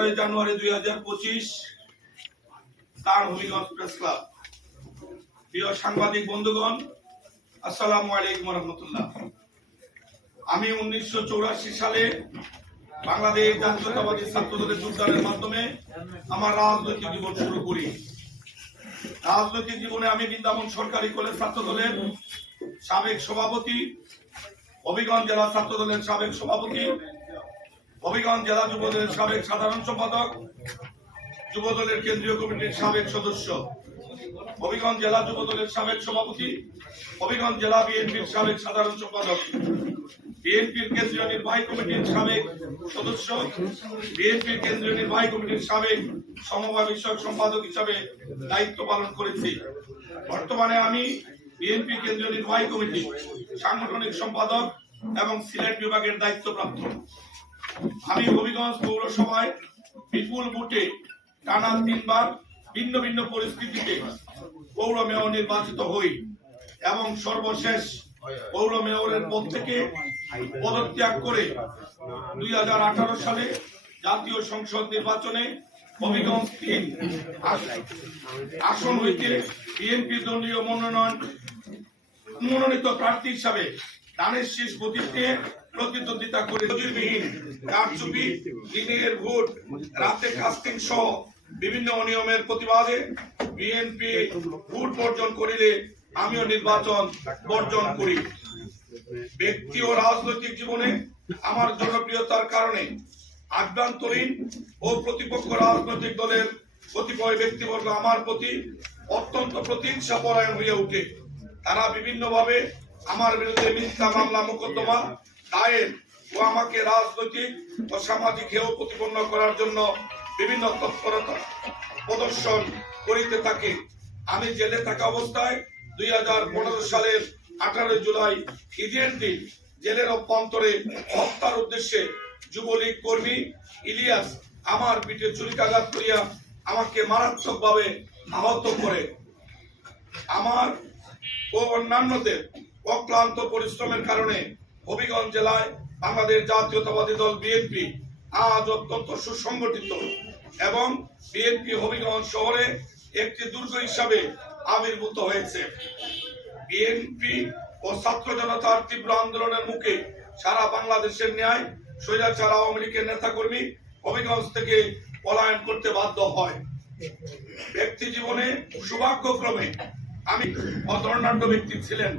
11 জানুয়ারি 2025 স্থান Habiganj press club. প্রিয় সাংবাদিক বন্ধুগণ, আসসালামু আলাইকুম রহমতুল্লাহ। আমি 1984 সালে বাংলাদেশ জাতীয়তাবাদী ছাত্র দলের যোগদানের মাধ্যমে আমার রাজনৈতিক জীবন শুরু করি। রাজনৈতিক জীবনে আমি বৃন্দাবন সরকারি কলেজ ছাত্র দলের সাবেক সভাপতি, হবিগঞ্জ জেলা ছাত্র দলের সাবেক সভাপতি, হবিগঞ্জ জেলা যুব দলের সাবেক সাধারণ সম্পাদক, যুব দলের কেন্দ্রীয় কমিটির সাবেক সদস্য, হবিগঞ্জ জেলা যুব দলের সাবেক সভাপতি, হবিগঞ্জ জেলা বিএনপির সাবেক সাধারণ সম্পাদক, বিএনপির কেন্দ্রীয় নির্বাহী কমিটির সাবেক সদস্য, বিএনপির কেন্দ্রীয় নির্বাহী কমিটির সাবেক সমবায় বিষয়ক সম্পাদক হিসাবে দায়িত্ব পালন করেছি। বর্তমানে আমি বিএনপি কেন্দ্রীয় নির্বাহী কমিটি সাংগঠনিক সম্পাদক এবং সিলেট বিভাগের দায়িত্বপ্রাপ্ত। আমি হবিগঞ্জ পৌরসভায় বিপুল ভোটে টানা 3 বার ভিন্ন ভিন্ন পরিস্থিতিতে পৌর মেয়র নির্বাচিত হই এবং সর্বশেষ পৌর মেয়রের পদ থেকে পদত্যাগ করে 2018 সালে জাতীয় সংসদ নির্বাচনে হবিগঞ্জ 3 আসন হইতে বিএনপি দলীয় মনোনীত প্রার্থী হিসাবে ধানের শীষ প্রতীকে প্রতিদ্বন্দ্বিতা করে কারচুপি, দিনের ভোট, রাতে কাস্টিং সহ বিভিন্ন অনিয়মের প্রতিবাদে বিএনপি ভোট বর্জন করিলে আমিও নির্বাচন বর্জন করি। ব্যক্তি ও রাজনৈতিক জীবনে আমার জনপ্রিয়তার কারণে আভ্যন্তরীণ ও প্রতিপক্ষ রাজনৈতিক দলের কতিপয় ব্যক্তিবর্গ আমার প্রতি অত্যন্ত প্রতিহিংসা পরায়ণ হয়ে ওঠে। তারা বিভিন্নভাবে আমার বিরুদ্ধে মিথ্যা মামলা মোকদ্দমা দায়ের ও আমাকে রাজনৈতিক ও সামাজিক হেয় প্রতিপন্ন করার জন্য বিভিন্ন তৎপরতা প্রদর্শন করিতে থাকে। আমি জেলে থাকা অবস্থায় 2015 সালের 18 জুলাই ঈদের দিন জেলের অভ্যন্তরে হত্যার উদ্দেশ্যে যুবলীগ কর্মী ইলিয়াস আমার পিঠে ছুরিকাঘাত করিয়া আমাকে মারাত্মকভাবে আহত করে। আমার ও অন্যান্যদের অক্লান্ত পরিশ্রমের কারণে হবিগঞ্জ জেলায় বাংলাদেশ জাতীয়তাবাদী দল বিএনপি আজ অত্যন্ত সুসংগঠিত এবং বিএনপি হবিগঞ্জ শহরে একটি দুর্গ হিসাবে আবির্ভূত হয়েছে। বিএনপি ও ছাত্র জনতার তীব্র আন্দোলনের মুখে সারা বাংলাদেশের ন্যায় স্বৈরাচার আওয়ামী লীগের নেতাকর্মী হবিগঞ্জ থেকে পলায়ন করতে বাধ্য হয়। ব্যক্তি জীবনে সৌভাগ্যক্রমে আমি অধর্ণাঢ্য ব্যক্তি ছিলেন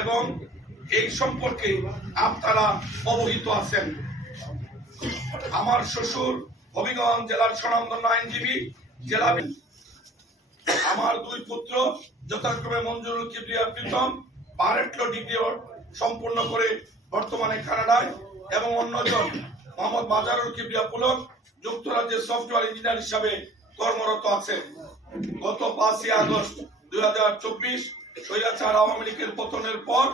এবং এই সম্পর্কে আপনারা অবহিত আছেন। আমার শ্বশুর হবিগঞ্জ জেলার স্বনামধন্য আইনজীবী, জেলা আমার 2 পুত্র যথাক্রমে মঞ্জুরুল কিবরিয়া প্রীতম ব্যাচেলর ডিগ্রি সম্পূর্ণ করে বর্তমানে কানাডায় এবং অন্যজন মোহাম্মদ মাজারুল কিবরিয়া পুলক যুক্তরাজ্যের সফটওয়্যার ইঞ্জিনিয়ার হিসাবে কর্মরত আছে। গত 5 আগস্ট 2024 স্বৈরাচার আওয়ামী লীগের পতনের পর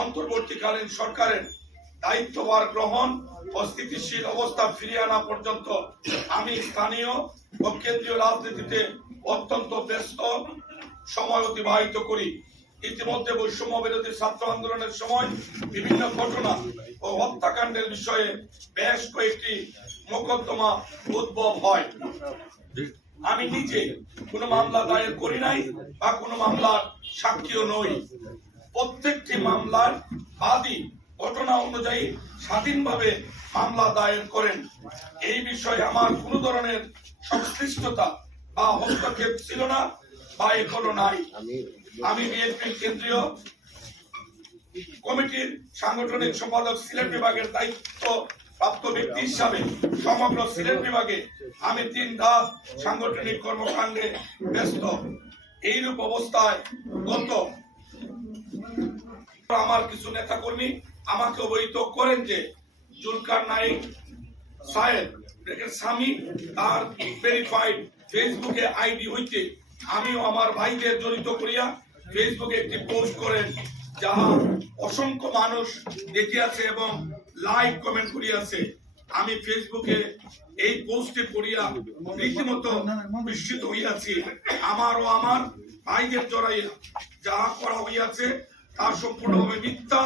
অন্তর্বর্তীকালীন সরকারের দায়িত্বভার গ্রহণ ও স্থিতিশীল অবস্থা ফিরিয়ে আনা পর্যন্ত আমি স্থানীয় ও কেন্দ্রীয় রাজনীতিতে অত্যন্ত ব্যস্ত সময় অতিবাহিত করি। ইতিমধ্যে বৈষম্য বিরোধী ছাত্র আন্দোলনের সময় বিভিন্ন ঘটনা ও হত্যাকাণ্ডের বিষয়ে বেশ কয়েকটি মোকদ্দমা উদ্ভব হয়। আমি নিজে কোনো মামলা দায়ের করি নাই বা কোনো মামলার সাক্ষীও নই। প্রত্যেকটি মামলার বাদী ঘটনা অনুযায়ী স্বাধীনভাবে মামলা দায়ের করেন। এই বিষয়ে আমার কোনো ধরনের সংশ্লিষ্টতা বা হস্তক্ষেপ ছিল না বা এখনো নাই। আমি বিএনপির কেন্দ্রীয় কমিটির সাংগঠনিক সম্পাদক সিলেট বিভাগের দায়িত্ব প্রাপ্ত ব্যক্তি হিসাবে সমগ্র সিলেট বিভাগে আমি 3 ধাপ সাংগঠনিক কর্মকাণ্ডে ব্যস্ত। এইরূপ অবস্থায় গত আমার কিছু নেতা কর্মী আমাকে অবহিত করেন যে জুলকার নাইক সাহেব স্বামী তার ভেরিফাইড ফেসবুকে আইডি হইতে আমিও আমার ভাইদের জড়িত করিয়া ফেসবুকে একটি পোস্ট করেন, যাহা অসংখ্য মানুষ দেখিয়াছে এবং লাইক কমেন্ট করিয়াছে। আমি ফেসবুকে এই পোস্টে পড়িয়া রীতিমতো বিস্মিত হইয়াছি। আমার ও আমার ভাইদের জড়াইয়া যাহা করা হইয়াছে তা সম্পূর্ণভাবে মিথ্যা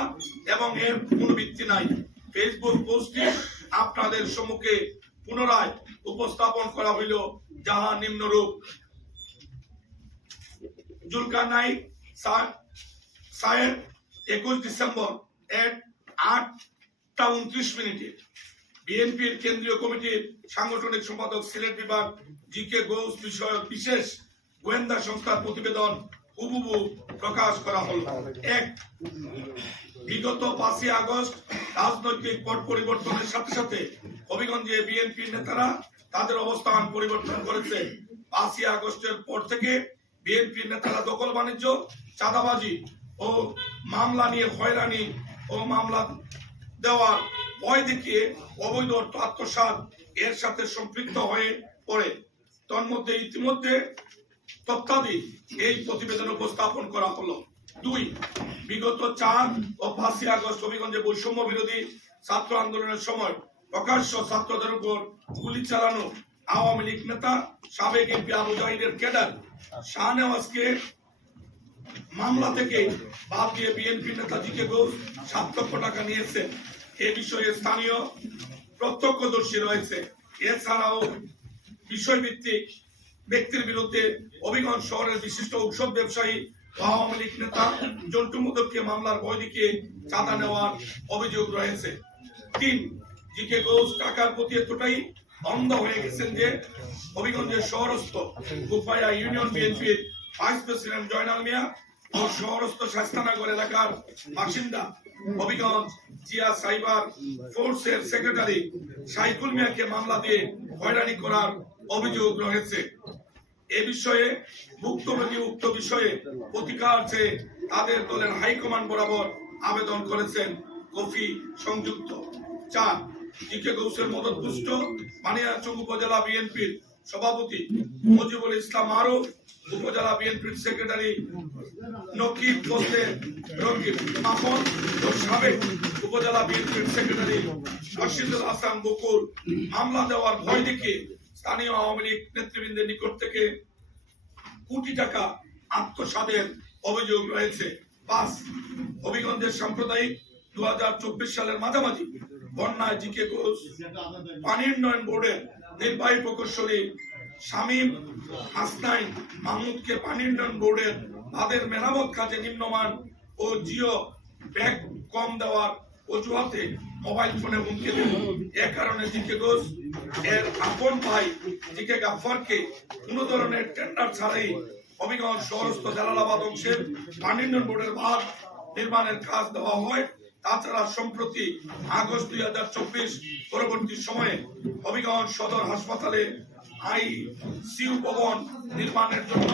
এবং এর কোনো ভিত্তি নাই। ফেসবুক পোস্টটি আপনাদের সম্মুখে পুনরায় উপস্থাপন করা হইল, যাহা নিম্নরূপ: জুলকারনাইন সায়ের 21 ডিসেম্বর এট 8:29 বিএনপির কেন্দ্রীয় কমিটির সাংগঠনিক সম্পাদক সিলেট বিভাগ জি.কে. ঘোষ বিষয়ক বিশেষ গোয়েন্দা সংস্থার প্রতিবেদন হুবহু প্রকাশ করা হল। 1. বিগত 5 আগস্ট রাজনৈতিক পট পরিবর্তনের সাথে সাথে হবিগঞ্জে বিএনপির নেতারা তাদের অবস্থান পরিবর্তন করেছে। 5 আগস্টের পর থেকে বিএনপির নেতারা দখল বাণিজ্য, চাঁদাবাজি ও মামলা নিয়ে হয়রানি ও মামলা দেওয়ার ভয় দেখিয়ে অবৈধ অর্থ আত্মসাৎ এর সাথে সম্পৃক্ত হয়ে পড়ে। তন্মধ্যে ইতিমধ্যে তথ্যাদি এই প্রতিবেদন উপস্থাপন করা হলো। 2. বিগত 4 ও 5 আগস্ট হবিগঞ্জে বৈষম্য বিরোধী ছাত্র আন্দোলনের সময় প্রকাশ্য ছাত্রদের উপর গুলি চালানো আওয়ামী লীগ নেতা সাবেক এমপি আবু জাহিদের ক্যাডার শাহনেওয়াজকে মামলা থেকে বাদ দিয়ে বিএনপি নেতা জি.কে. ঘোষ 7 লক্ষ টাকা নিয়েছেন। এ বিষয়ে স্থানীয় প্রত্যক্ষদর্শী রয়েছে। এছাড়াও বিষয়ভিত্তিক ব্যক্তির বিরুদ্ধে হবিগঞ্জ শহরের বিশিষ্ট ঔষধ ব্যবসায়ী আওয়ামী লীগ নেতা জন্টু মোদককে মামলার ভয় দেখিয়ে চাঁদা নেওয়ার অভিযোগ রয়েছে। 3. জি.কে. ঘোষ টাকার প্রতি এতটাই অন্ধ হয়ে গেছেন যে হবিগঞ্জের শহরস্থ কুপায়া ইউনিয়ন বিএনপির ভাইস প্রেসিডেন্ট জয়নাল মিয়া ও শহরস্থ শাস্তানগর এলাকার বাসিন্দা হবিগঞ্জ জিয়া সাইবার ফোর্সের সেক্রেটারি সাইফুল মিয়াকে মামলা দিয়ে হয়রানি করার অভিযোগ রয়েছে। এ বিষয়ে ভুক্তভোগী উক্ত বিষয়ে প্রতিকার চেয়ে তাদের দলের হাইকমান্ড বরাবর আবেদন করেছেন কফি সংযুক্ত। 4. জি.কে. ঘোষের মদতপুষ্ট বানিয়াচং উপজেলা বিএনপির সভাপতি মজিবুল ইসলাম মারুফ, উপজেলা বিএনপির সেক্রেটারি নকিব বলতে রকিব মাখন ও সাবেক উপজেলা বিএনপির সেক্রেটারি রশিদুল হাসান বকুল মামলা দেওয়ার ভয় দেখিয়ে স্থানীয় আওয়ামী লীগ নেতৃবৃন্দের নিকট থেকে কোটি টাকা আত্মসাতের অভিযোগ রয়েছে। 5. হবিগঞ্জের সাম্প্রদায়িক 2024 সালের মাঝামাঝি বন্যায় জি.কে. ঘোষ পানি উন্নয়ন বোর্ডের নির্বাহী প্রকৌশলী শামীম হাসনাইন মাহমুদকে পানি উন্নয়ন বোর্ডের তাদের মেরামত কাজে নিম্নমান ও জিও ব্যাগ কম দেওয়ার অজুহাতে মোবাইল ফোনে হুমকি দেন। এ কারণে জি.কে. ঘোষ এর আপন ভাই জি.কে. গাফফারকে কোন ধরনের টেন্ডার ছাড়াই হবিগঞ্জ শহরস্থ জালালাবাদ অংশের পানি উন্নয়ন বোর্ডের বাঁধ নির্মাণের কাজ দেওয়া হয়। তাছাড়া সম্প্রতি আগস্ট 2024 পরবর্তী সময়ে হবিগঞ্জ সদর হাসপাতালে আইসিইউ ভবন নির্মাণের জন্য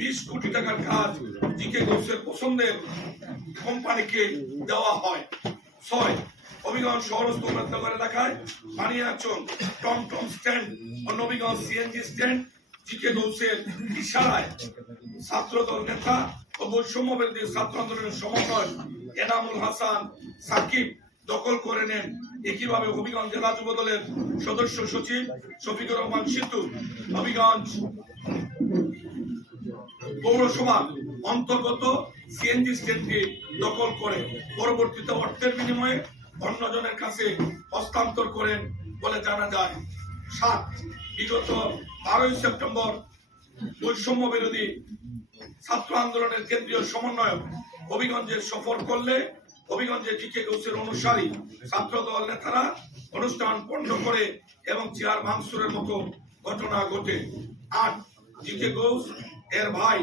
20 কোটি টাকার কাজ জি.কে. ঘোষের পছন্দের কোম্পানিকে দেওয়া হয়। 6. হবিগঞ্জ শহরস্থ উপত্যকার এলাকায় বানিয়াচং টমটম স্ট্যান্ড ও নবীগঞ্জ সিএনজি স্ট্যান্ড জি.কে. ঘোষের ইশারায় ছাত্রদল নেতা ও বৈষম্য বিরোধী ছাত্র আন্দোলনের সমন্বয় এনামুল হাসান সাকিব দখল করে নেন। একইভাবে হবিগঞ্জ জেলা যুব দলের সদস্য সচিব শফিকুর রহমান সিদ্ধু হবিগঞ্জ পৌরসভার অন্তর্গত সিএনজি স্ট্যান্ডটি দখল করে পরবর্তীতে অর্থের বিনিময়ে অন্যজনের কাছে হস্তান্তর করেন বলে জানা যায়। 7. বিগত 12 সেপ্টেম্বর বৈষম্য বিরোধী ছাত্র আন্দোলনের কেন্দ্রীয় সমন্বয়ক হবিগঞ্জে সফর করলে হবিগঞ্জে জি.কে. ঘোষের অনুসারী ছাত্রদল নেতারা অনুষ্ঠান পণ্ড করে এবং চেয়ার ভাঙচুরের মতো ঘটনা ঘটে। 8. জি.কে. ঘোষ এর ভাই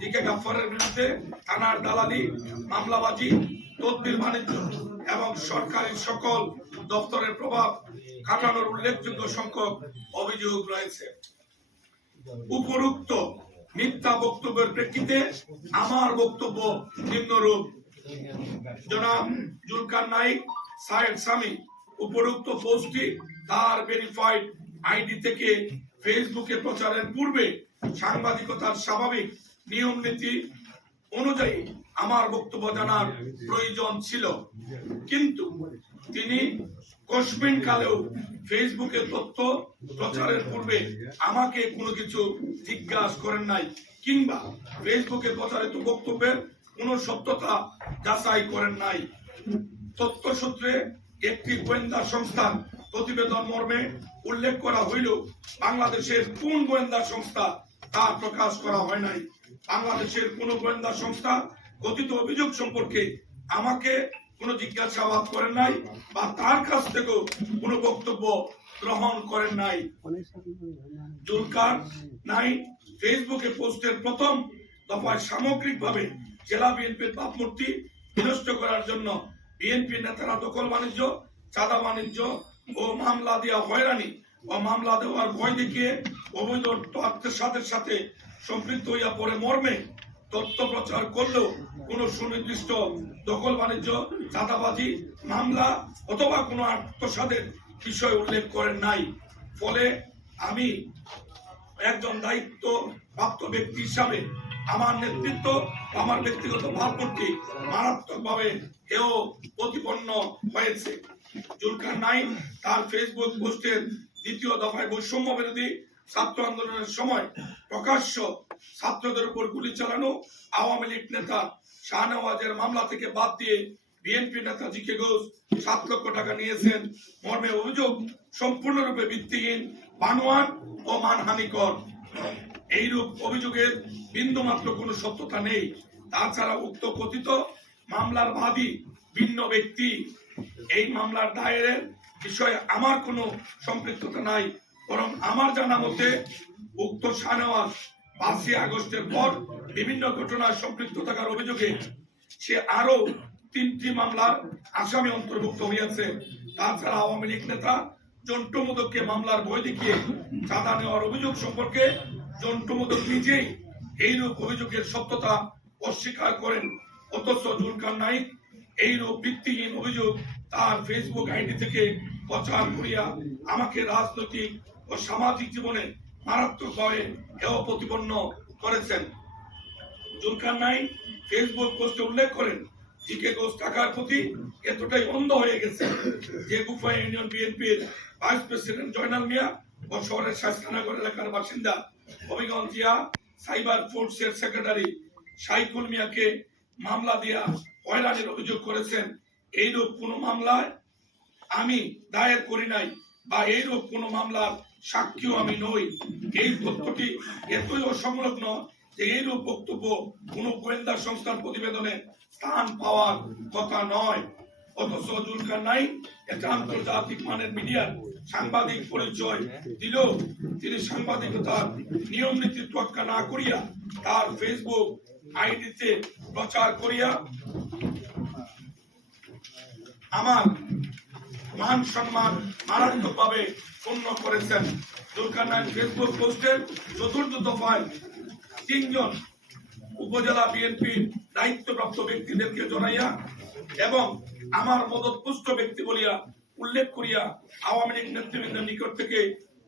জি.কে. গাফফারের বিরুদ্ধে থানার দালালি, মামলাবাজি, তদবির বাণিজ্য এবং সরকারি সকল দপ্তরের প্রভাব খাটানোর উল্লেখযোগ্য সংখ্যক অভিযোগ রয়েছে। উপরোক্ত মিথ্যা বক্তব্যের প্রেক্ষিতে আমার বক্তব্য নিম্নরূপ: জনাব জুলকারনাইন সায়েদ সামি উপরোক্ত পোস্টটি তার ভেরিফাইড আইডি থেকে ফেসবুকে প্রচারের পূর্বে সাংবাদিকতার স্বাভাবিক নিয়ম নীতি অনুযায়ী আমার বক্তব্য জানার প্রয়োজন ছিল, কিন্তু তিনি কসমিন কালেও ফেসবুকে তথ্য প্রচারের পূর্বে আমাকে কোনো কিছু জিজ্ঞাসা করেন নাই কিংবা ফেসবুকে প্রচারিত বক্তব্যের কোনো সত্যতা যাচাই করেন নাই। তথ্য সূত্রে একটি গোয়েন্দা সংস্থার প্রতিবেদন মর্মে উল্লেখ করা হইল বাংলাদেশের কোন গোয়েন্দা সংস্থা তা প্রকাশ করা হয় নাই। বাংলাদেশের কোন গোয়েন্দা সংস্থা কথিত অভিযোগ সম্পর্কে আমাকে কোনো জিজ্ঞাসাবাদ করেন নাই বা তার কাছ থেকেও কোনো বক্তব্য গ্রহণ করেন নাই। জুলকার নাইন ফেসবুকে পোস্টের প্রথম দফায় সামগ্রিকভাবে জেলা বিএনপির ভাবমূর্তি বিনষ্ট করার জন্য বিএনপি নেতারা দখল বাণিজ্য, চাঁদা বাণিজ্য ও মামলা দেওয়া হয়রানি ও মামলা দেওয়ার ভয় দেখিয়ে অবৈধ তথ্যের সাথে সম্পৃক্ত হইয়া পড়ে মর্মে তথ্য প্রচার করলেও কোন সুনির্দিষ্ট দখল বাণিজ্য, চাঁদাবাজি, মামলা অথবা কোনো আত্মসাদের বিষয় উল্লেখ করেন নাই। ফলে আমি একজন দায়িত্ব প্রাপ্ত ব্যক্তি হিসাবে আমার নেতৃত্ব, আমার ব্যক্তিগত ভাবমূর্তি মারাত্মকভাবে হেয় প্রতিপন্ন হয়েছে। জুলকার নাইন তার ফেসবুক পোস্টের দ্বিতীয় দফায় বৈষম্য বিরোধী ছাত্র আন্দোলনের সময় প্রকাশ্য ছাত্রদের উপর গুলি চালানো, আওয়ামী লীগ নেতা শাহনওয়াজের মামলা থেকে বাদ দিয়ে বিএনপি নেতা জিকে ঘোষ 7 লক্ষ টাকা নিয়েছেন মর্মে অভিযোগ সম্পূর্ণরূপে ভিত্তিহীন, বানোয়াট ও মানহানিকর। এইরূপ অভিযোগের বিন্দুমাত্র কোনো সত্যতা নেই। তাছাড়া উক্ত কথিত মামলার বাদী ভিন্ন ব্যক্তি। এই মামলার দায়েরের বিষয়ে আমার কোনো সম্পৃক্ততা নাই, বরং আমার জানা মতে উক্ত শাহনওয়াজ 5 আগস্টের পর বিভিন্ন ঘটনায় সম্পৃক্ত থাকার অভিযোগে সে আরো 3টি মামলার আসামি অন্তর্ভুক্ত হইয়াছে। তাছাড়া আওয়ামী লীগ নেতা জন্টু মোদককে মামলার বই দেখিয়ে চাঁদা নেওয়ার অভিযোগ সম্পর্কে জন্টু মোদক নিজেই এইরূপ অভিযোগের সত্যতা অস্বীকার করেন। অথচ জুলকার নাইন এইরূপ ভিত্তিহীন অভিযোগ তার ফেসবুক আইডি থেকে প্রচার করিয়া আমাকে রাজনৈতিক ও সামাজিক জীবনে মারাত্মকভাবে হেয় প্রতিপন্ন করেছেন। জুলকার নাইন ফেসবুক পোস্টে উল্লেখ করেন, জিকে ঘোষ টাকার প্রতি এতটাই অন্ধ হয়ে গেছে যে গুফা ইউনিয়ন বিএনপির ভাইস প্রেসিডেন্ট জয়নাল মিয়া ও শহরের শাস্তানগর এলাকার বাসিন্দা হবিগঞ্জ জিয়া সাইবার ফোর্সের সেক্রেটারি সাইকুল মিয়াকে মামলা দিয়া হয়রানির অভিযোগ করেছেন। এইরূপ কোনো মামলায় আমি দায়ের করি নাই বা এইরূপ কোনো মামলার সাক্ষীও আমি নই। এই তথ্যটি এতই অসংলগ্ন যে এইরূপ বক্তব্য কোনো গোয়েন্দা সংস্থার প্রতিবেদনে স্থান পাওয়ার কথা নয়। অথচ জুলকার নাইন একটা আন্তর্জাতিক মানের মিডিয়ার সাংবাদিক পরিচয় দিলেও তিনি সাংবাদিকতার নিয়ম নীতি তোয়াক্কা না করিয়া তার ফেসবুক আইডিতে প্রচার করিয়া আমার মান সম্মান মারাত্মকভাবে ক্ষুণ্ণ করেছেন। জুলকার নাইন ফেসবুক পোস্টের 4র্থ দফায় 3 জন উপজেলা বিএনপির দায়িত্বপ্রাপ্ত ব্যক্তিদেরকে জড়াইয়া এবং আমার মদতপুষ্ট ব্যক্তি বলিয়া উল্লেখ করিয়া আওয়ামী লীগ নেতৃবৃন্দের নিকট থেকে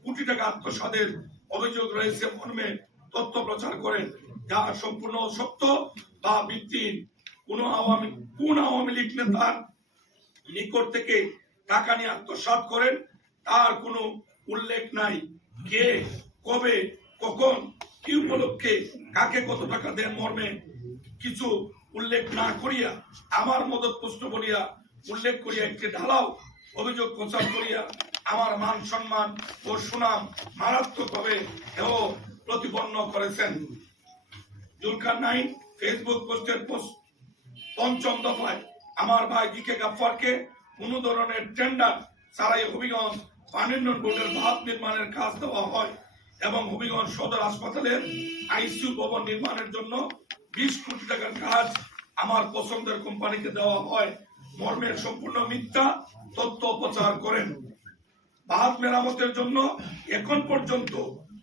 কোটি টাকা আত্মসাতের অভিযোগ রয়েছে মর্মে তথ্য প্রচার করেন, যা সম্পূর্ণ সত্য বা ভিত্তিহীন। কোন আওয়ামী লীগ নেতার নিকট থেকে টাকা নিয়ে আত্মসাৎ করেন তার কোনো উল্লেখ নাই। কে, কবে, কখন, কি উপলক্ষে কাকে কত টাকা দেন মর্মে কিছু উল্লেখ না করিয়া আমার মদতপুষ্ট বলিয়া উল্লেখ করিয়া একটি ঢালাও অভিযোগ প্রচার করিয়া আমার মান সম্মান ও সুনাম মারাত্মকভাবে হেয় প্রতিপন্ন করেছেন। জুলকার নাইন ফেসবুক পোস্টের 5ম দফায় আমার ভাই জিকে গাফফারকে কোনো ধরনের টেন্ডার ছাড়াই হবিগঞ্জ পানিউন্নয়ন বোর্ডের বাঁধ নির্মাণের কাজ দেওয়া হয় এবং হবিগঞ্জ সদর হাসপাতালের আইসিইউ ভবন নির্মাণের জন্য 20 কোটি টাকার কাজ আমার পছন্দের কোম্পানিকে দেওয়া হয় মর্মের সম্পূর্ণ মিথ্যা তথ্য প্রচার করেন। বাঁধ মেরামতের জন্য এখন পর্যন্ত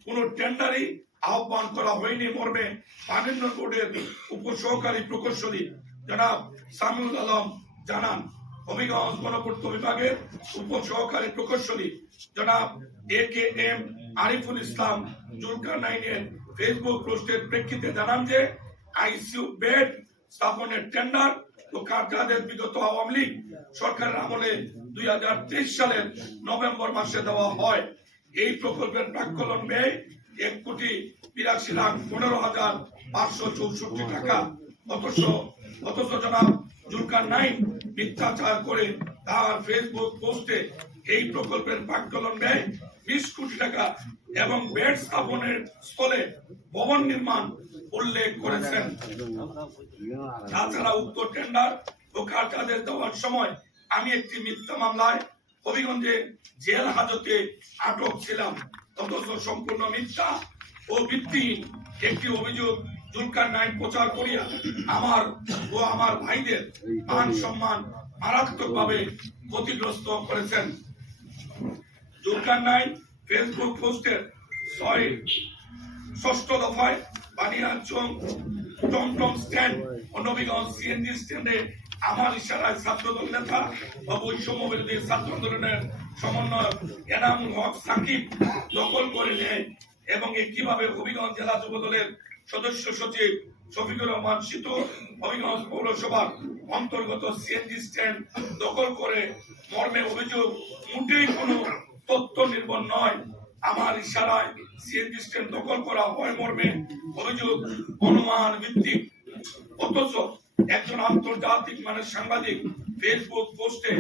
কোন টেন্ডারই আহ্বান করা হয়নি মর্মে পানিউন্নয়ন বোর্ডের উপসহকারী প্রকৌশলী জনাব সামিউল আলম জানান। হবিগঞ্জ গণপূর্ত বিভাগের উপসহকারী প্রকৌশলী জনাব AKM আরিফুল ইসলাম জুলকার নাইনের ফেসবুক পোস্টের প্রেক্ষিতে জানান যে আইসিইউ বেড স্থাপনের টেন্ডার ও কার্যাদেশ বিগত আওয়ামী লীগ সরকারের আমলে 2023 সালের নভেম্বর মাসে দেওয়া হয়। এই প্রকল্পের প্রাক্কলন ব্যয় 1,82,15,564 টাকা। অথচ জনাব জুলকার নাইন মিথ্যাচার করে তার ফেসবুক পোস্টে এই প্রকল্পের প্রাক্কলন ব্যয় 20 কোটি টাকা এবং বেড স্থাপনের স্থলে ভবন নির্মাণ উল্লেখ করেছেন। তাছাড়া উক্ত টেন্ডার ও কার্যাদেশ দেওয়ার সময় আমি একটি মিথ্যা মামলায় হবিগঞ্জে জেল হাজতে আটক ছিলাম, অথচ সম্পূর্ণ মিথ্যা ও ভিত্তিহীন একটি অভিযোগ জুলকারনাইন প্রচার করিয়া আমার ও আমার ভাইদের মান সম্মান মারাত্মকভাবে ক্ষতিগ্রস্ত করেছেন। জুলকারনাইন ফেসবুক পোস্টের 6ষ্ঠ দফায় বানিয়াচং টমটম স্ট্যান্ড ও নবীগঞ্জ সিএনজি স্ট্যান্ডে আমার ইশারায় ছাত্রদল নেতা ও বৈষম্য বিরোধী ছাত্র আন্দোলনের সমন্বয়ক এনামুল হক সাকিব দখল করে নেয় এবং একইভাবে হবিগঞ্জ জেলা যুবদলের সদস্য সচিব শফিকুর রহমান শীতু হবিগঞ্জ পৌরসভার অন্তর্গত সিএনজি স্ট্যান্ড দখল করে মর্মে অভিযোগ মোটেই কোনো তথ্য নির্ভর নয়। আমার ইশারায় সিএনজি স্ট্যান্ড দখল করা হয় মর্মে অভিযোগ অনুমান ভিত্তিক, অথচ একজন আন্তর্জাতিক মানের সাংবাদিক ফেসবুক পোস্টে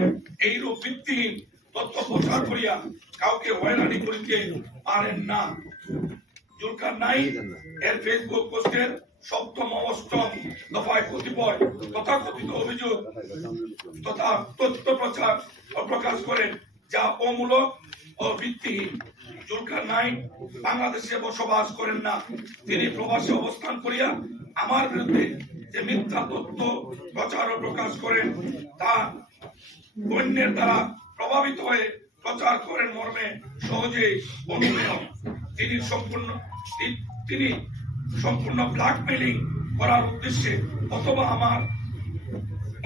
এইরূপ ভিত্তিহীন তথ্য প্রচার করিয়া কাউকে হয়রানি করিতে পারেন না। জুলকারনাইন এর ফেসবুক পোস্টের 7ম ও 8ম দফায় কতিপয় তথাকথিত অভিযোগ তথা তথ্য প্রচার ও প্রকাশ করেন যা অমূলক ও ভিত্তিহীন। জুলকারনাইন বাংলাদেশে বসবাস করেন না, তিনি প্রবাসে অবস্থান করিয়া আমার বিরুদ্ধে যে মিথ্যা তথ্য প্রচার ও প্রকাশ করেন তা অন্যের দ্বারা প্রভাবিত হয়ে প্রচার করেন মর্মে সহজেই অনুমেয়। তিনি সম্পূর্ণ ব্ল্যাকমেইলিং করার উদ্দেশ্যে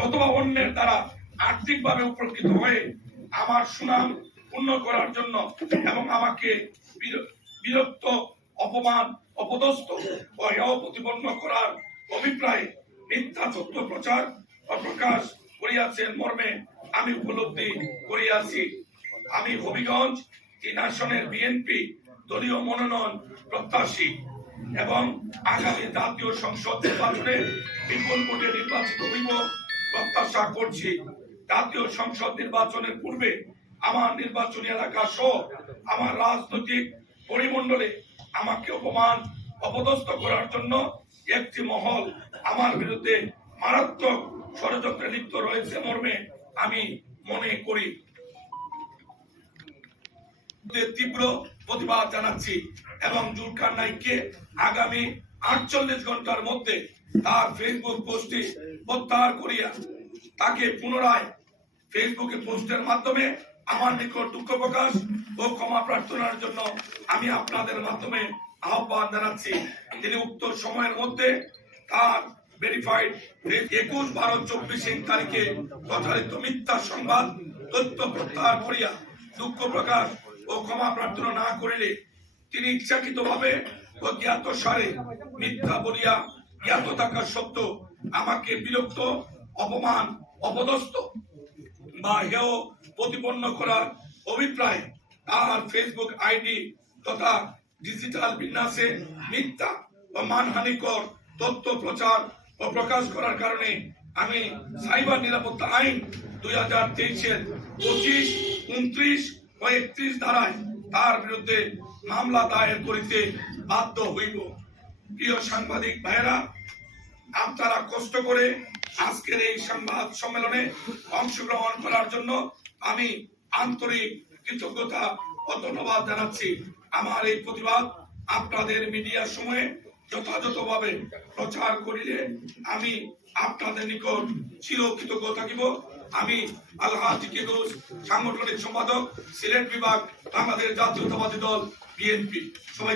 অথবা অন্যের দ্বারা আর্থিকভাবে উপকৃত হয়ে আমার সুনাম পূর্ণ করার জন্য এবং আমাকে বিরক্ত, অপমান, অপদস্থ ও হেয় প্রতিপন্ন করার অভিপ্রায়ে মিথ্যা তথ্য প্রচার ও প্রকাশ করিয়াছেন মর্মে আমি উপলব্ধি করিয়াছি। আমি হবিগঞ্জ 3 আসনের বিএনপি দলীয় মনোনয়ন প্রত্যাশী এবং আগামী জাতীয় সংসদ নির্বাচনে বিপুল ভোটে নির্বাচিত হইব প্রত্যাশা করছি। জাতীয় সংসদ নির্বাচনের পূর্বে আমার নির্বাচনী এলাকা সহ আমার রাজনৈতিক পরিমণ্ডলে আমাকে অপমান, অপদস্থ করার জন্য একটি মহল আমার বিরুদ্ধে মারাত্মক ষড়যন্ত্রে লিপ্ত রয়েছে মর্মে আমি মনে করি। তীব্র প্রতিবাদ জানাচ্ছি এবং জুলকারনাইনকে আগামী 48 ঘন্টার মধ্যে তার ফেসবুক পোস্টটি প্রত্যাহার করিয়া তাকে পুনরায় ফেসবুকে পোস্টের মাধ্যমে আমার নিকট দুঃখ প্রকাশ ও ক্ষমা প্রার্থনার জন্য আমি আপনাদের মাধ্যমে আহ্বান জানাচ্ছি। তিনি উক্ত সময়ের মধ্যে তার ভেরিফাইড 21/12/24 তারিখে প্রচারিত মিথ্যা সংবাদ তথ্য প্রত্যাহার করিয়া দুঃখ প্রকাশ ও ক্ষমা প্রার্থনা না করিলে তিনি ইচ্ছাকৃতভাবে ও জ্ঞাত সারে মিথ্যা বলিয়া জ্ঞাত থাকা সত্ত্বেও আমাকে বিরক্ত, অপমান, অপদস্থ বা হেয় প্রতিপন্ন করার অভিপ্রায় তার ফেসবুক আইডি তথা ডিজিটাল বিন্যাসে মিথ্যা ও মানহানিকর তথ্য প্রচার ও প্রকাশ করার কারণে আমি সাইবার নিরাপত্তা আইন 2023-এর 25, 29 ও 31 ধারায় তার বিরুদ্ধে মামলা দায়ের করিতে বাধ্য হইব। প্রিয় সাংবাদিক ভাইয়েরা, আপনারা কষ্ট করে আজকের এই সংবাদ সম্মেলনে অংশগ্রহণ করার জন্য আমি আন্তরিক কৃতজ্ঞতা ও ধন্যবাদ জানাচ্ছি। আমার এই প্রতিবাদ আপনাদের মিডিয়ার সময়ে যথাযথভাবে প্রচার করিলে আমি আপনাদের নিকট চিরকৃতজ্ঞ থাকিব। আমি আলহাজি কিরোজ, সাংগঠনিক সম্পাদক, সিলেট বিভাগ, বাংলাদেশ জাতীয়তাবাদী দল বিএনপি। সবাই